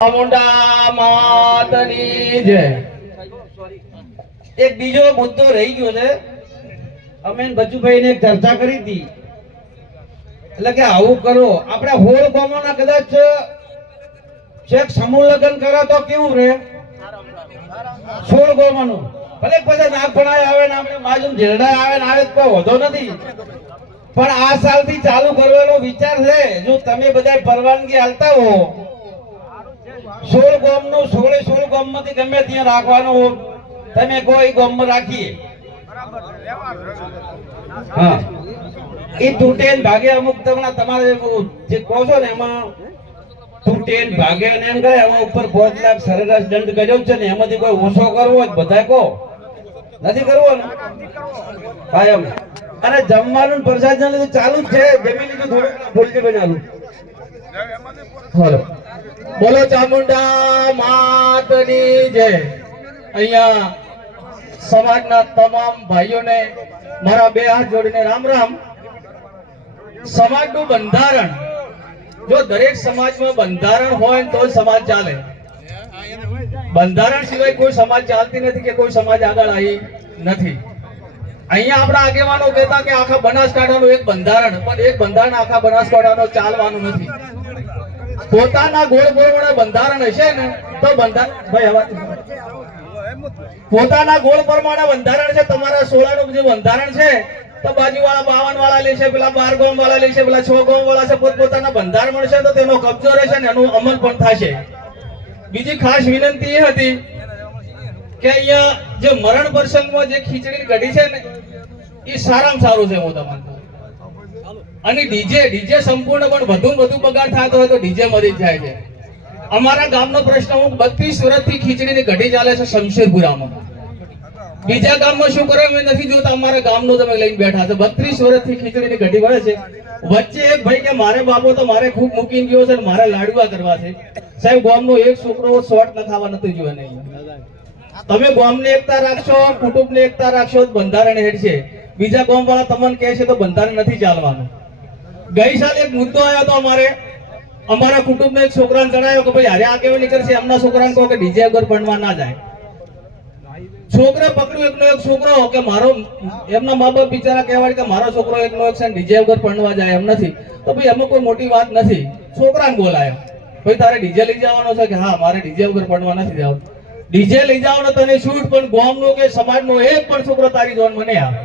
ચામુંડા માતની જય. એક બીજો મુદ્દો રહી ગયો છે. અમે બચુભાઈ ને ચર્ચા કરી હતી, એટલે કે આવું કરો આપણે હોળ ગામોના કદાચ ચેક સમૂહ લગ્ન કરે તો કેવું રહે? 16 ગામોનું ભલે પછી નાગ ભણાય આવે ને આપણે બાજુ જેરડા આવે ને આવે કોઈ વધો નથી, પણ આ સાલથી ચાલુ કરવાનો વિચાર છે. જો તમે બધા પરવાનગી આલતા હો 16 ગામનું 16 ગામમાંથી ગમે ત્યાં રાખવાનું, તમે કોઈ ગામમાં રાખીએ. હા, એ તૂટે ને ભાગે અમુક તમારે જે કહો છો ને એમાં તૂટે ને ભાગે ને એમ કહે એમાં ઉપર 5 લાખ સરેરાશ દંડ કર્યો છે ને એમાંથી કોઈ ઓછો કરવો હોય બધા કહો, નથી કરવો ને? હા એમ. અને જમવાનું પ્રસાદ ચાલુ જ છે. જમી લીધું થોડું બોલજે બનાવું. બોલો ચામુંડા માતની જય. અહીંયા સમાજના તમામ ભાઈઓને મારા 2 હાથ જોડીને રામ રામ. સમાજનું બંધારણ, જો દરેક સમાજમાં બંધારણ હોય તો જ સમાજ ચાલે. બંધારણ સિવાય કોઈ સમાજ ચાલતી નથી કે કોઈ સમાજ આગળ આવી નથી. અહીંયા આપણા આગેવાનો કહેતા કે આખા બનાસકાંઠાનું એક બંધારણ, પણ એક બંધારણ આખા બનાસકાંઠાનો ચાલવાનું નથી. પોતાના ગોળ પ્રમાણે બંધારણ હશે ને તો બંધારણ ભાઈ પોતાના ગોળ પ્રમાણે બંધારણ છે. તમારા 16 નું જે બંધારણ છે તો બાજુવાળા 52 વાળા લેશે, પેલા 12 ગામ વાળા લેશે, પેલા 6 ગામ વાળા છે. પોતપોતાના બંધારણ મળશે તો તેનો કબજો રહેશે ને એનું અમલ પણ થશે. બીજી ખાસ વિનંતી એ હતી કે અહીંયા જે મરણ પ્રસંગમાં જે ખીચડી કઢી છે ને એ સારામાં સારું છે. હું તમને અને ડીજે સંપૂર્ણ પણ વધુ બગાડ થતો હોય તો ડીજે મરી જાય છે. અમારા ગામનો પ્રશ્ન, હું 32 વર્ષથી ખીચડીની કઢી ચાલે છે શમશેરપુરામાં. બીજા ગામમાં શું કરે મેં નથી જોતા, અમારા ગામનો તમે લઈને બેઠા છે. 32 વર્ષથી ખીચડીની કઢી વળે છે. વચ્ચે એક ભાઈ કે મારે બાબો તો મારે ખૂબ મૂકીને ગયો છે, મારે લાડવા કરવા છે. સાહેબ ગામનો એક છોકરો શોર્ટ ન ખાવા નથી જોયો નહીં. તમે ગામની એકતા રાખશો, કુટુંબની એકતા રાખશો, બંધારણ હેડ છે. બીજા ગામ વાળા તમને કહે છે તો બંધારણ નથી ચાલવાનું. ગઈ સાલ એક મુદ્દો આવ્યો તો અમારા કુટુંબને એક છોકરાને જણાવ્યો કે ભાઈ હારે આગેવાની કરશે, એમના છોકરાને કહો કે ડીજે વગર ભણવા ના જાય. છોકરા પકડ્યું એકનો એક છોકરો કે મારો, એમના મા બાપ બિચારા કહેવાય કે મારો છોકરો એકનો એક છે ડીજે વગર ભણવા જાય એમ નથી. તો ભાઈ એમાં કોઈ મોટી વાત નથી. છોકરાને બોલાયો, ભાઈ તારે ડીજે લઈ જવાનો છે? કે હા, મારે ડીજે વગર ભણવા નથી જવું. ડીજે લઈ જવાનો તને છૂટ, પણ ગામનો કે સમાજનો એક પણ છોકરો તારી જોન મને આવે.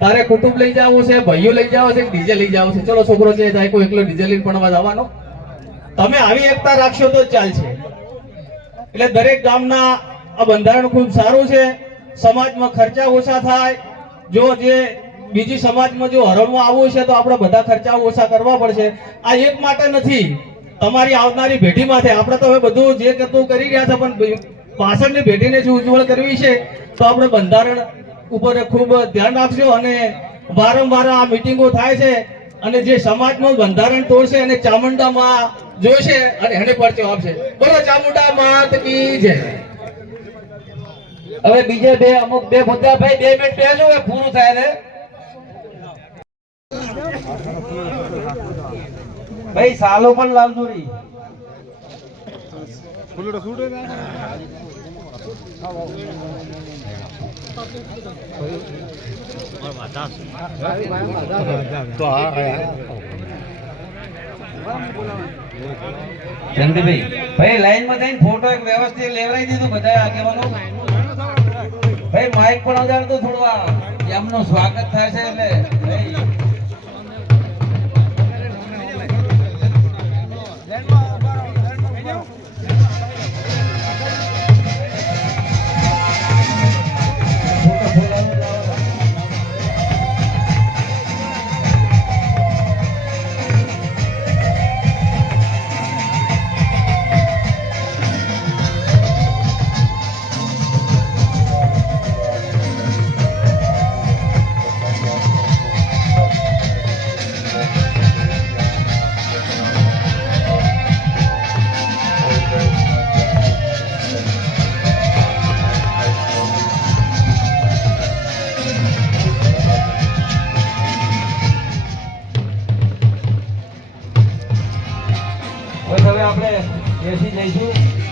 તારે કુટુંબ લઈ જવું છે, ભાઈઓ લઈ જવું છે, ડીજે લઈ જવું છે. ચલો છોકરો છે જાય કોઈ એકલો ડીજે લઈને ભણવા જવાનો? તમે આવી એકતા રાખશો તો જ ચાલશે. એટલે દરેક ગામના આ બંધારણ ખૂબ સારું છે. સમાજમાં ખર્ચા ઓછા થાય. જો જે બીજી સમાજમાં જો હરણમાં આવવું છે તો આપણે બધા ખર્ચા ઓછા કરવા પડશે. આ એક માટે નથી, તમારી આવનારી પેઢી માટે. આપણે તો હવે બધું જે કરતું કરી રહ્યા છે, પણ પાછળની પેઢીને જો ઉજ્જવળ કરવી છે તો આપણે બંધારણ ઉપર ખૂબ ધ્યાન રાખજો. અને વારંવાર આ મીટિંગો થાય છે અને જે સમાજનું બંધારણ તોડશે અને ચામુંડામાં જોશે અને એને પરચો આપશે. બોલો ચામુંડા માત કી જય. હવે બીજે અમુક બે મુદ્દા ભાઈ 2 મિનિટ બેસો, પૂરું થાય ને ભાઈ. સાલો પણ લાવજો રી. ચંદીભાઈ ભાઈ લાઈન માં જઈને ફોટો એક વ્યવસ્થિત લેવડાવી દીધું બધા આગેવાનો. ભાઈ માઇક પણ અજાણતું થોડું એમનું સ્વાગત થાય છે એટલે આપણે બેસી જઈશું.